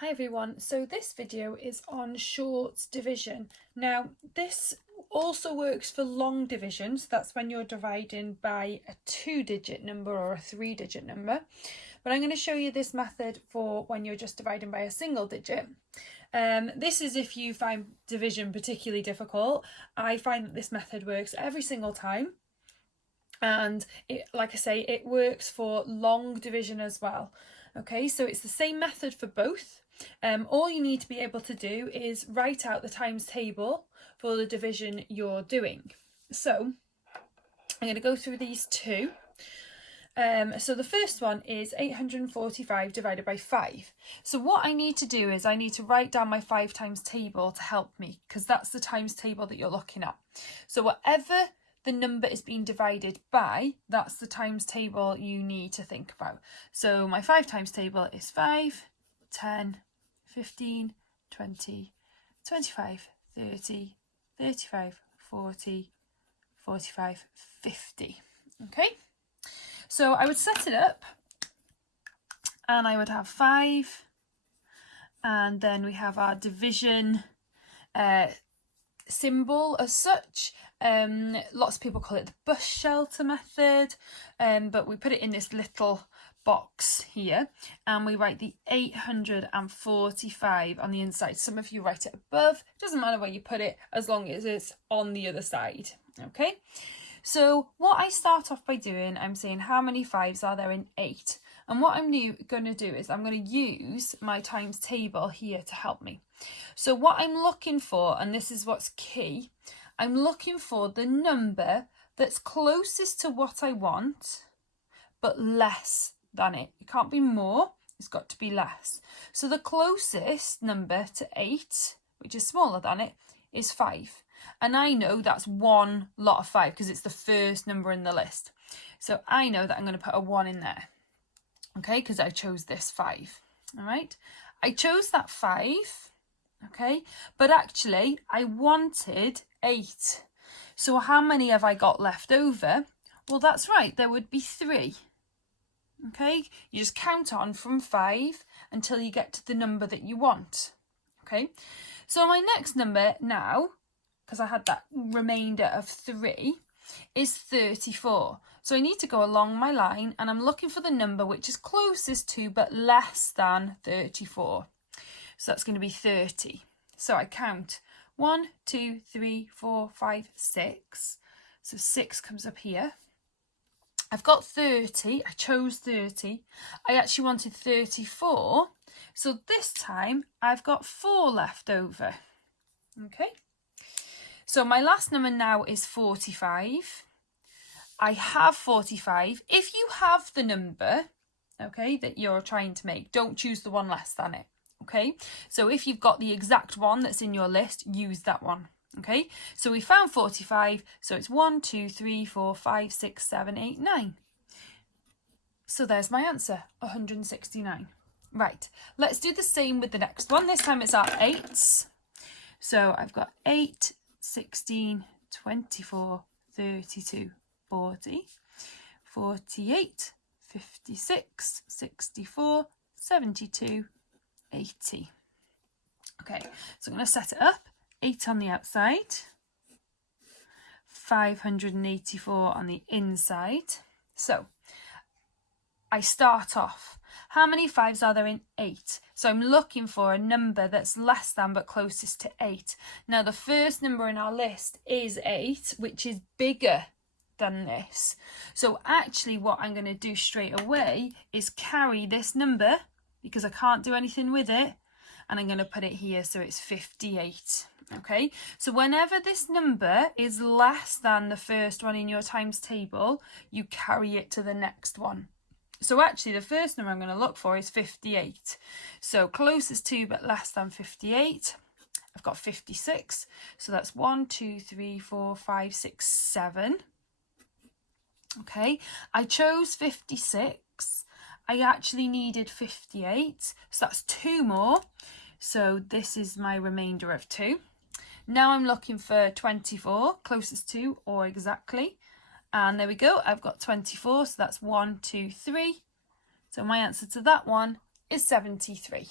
Hi everyone, so this video is on short division. Now this also works for long division, so that's when you're dividing by a 2-digit number or a 3-digit number. But I'm going to show you this method for when you're just dividing by a single digit. This is if you find division particularly difficult. I find that this method works every single time. And like I say, it works for long division as well. Okay, so it's the same method for both. All you need to be able to do is write out the times table for the division you're doing. So I'm going to go through these two. So the first one is 845 divided by 5. So what I need to do is I need to write down my 5 times table to help me, because that's the times table that you're looking at. So whatever the number is being divided by, that's the times table you need to think about. So my 5 times table is 5, 10, 15, 20, 25, 30, 35, 40, 45, 50. Okay, so I would set it up and I would have 5, and then we have our division symbol as such. Lots of people call it the bus shelter method, but we put it in this little box here and we write the 845 on the inside. Some of you write it above, it doesn't matter where you put it as long as it's on the other side. Okay, so what I start off by doing, I'm saying how many 5s are there in 8, and what I'm going to do is I'm going to use my times table here to help me. So what I'm looking for, and this is what's key, I'm looking for the number that's closest to what I want but less than it. It can't be more, it's got to be less. So the closest number to 8, which is smaller than it, is 5. And I know that's one lot of 5 because it's the first number in the list. So I know that I'm going to put a 1 in there. Okay, because I chose this 5. All right, I chose that 5. Okay, but actually I wanted 8. So how many have I got left over? Well, that's right, there would be 3. Okay, you just count on from 5 until you get to the number that you want. Okay, so my next number now, because I had that remainder of 3, is 34. So I need to go along my line and I'm looking for the number which is closest to but less than 34. So that's going to be 30. So I count 1, 2, 3, 4, 5, 6. So 6 comes up here. I've got 30, I chose 30. I actually wanted 34. So this time I've got 4 left over. Okay. So my last number now is 45. I have 45. If you have the number, okay, that you're trying to make, don't choose the one less than it. Okay, so if you've got the exact one that's in your list, use that one. Okay, so we found 45, so it's 1, 2, 3, 4, 5, 6, 7, 8, 9. So there's my answer, 169. Right, let's do the same with the next one. This time it's our 8s. So I've got 8, 16, 24, 32, 40, 48, 56, 64, 72, 80. Okay, so I'm going to set it up. 8 on the outside, 584 on the inside. So I start off. How many 5s are there in 8? So I'm looking for a number that's less than but closest to 8. Now the first number in our list is 8, which is bigger than this. So actually what I'm going to do straight away is carry this number, because I can't do anything with it, and I'm going to put it here, so it's 58. Okay, so whenever this number is less than the first one in your times table, you carry it to the next one. So actually the first number I'm going to look for is 58. So closest to but less than 58, I've got 56. So that's 1, 2, 3, 4, 5, 6, 7. Okay, I chose 56. I actually needed 58, so that's 2 more. So this is my remainder of 2. Now I'm looking for 24, closest to or exactly. And there we go, I've got 24, so that's 1, 2, 3. So my answer to that one is 73.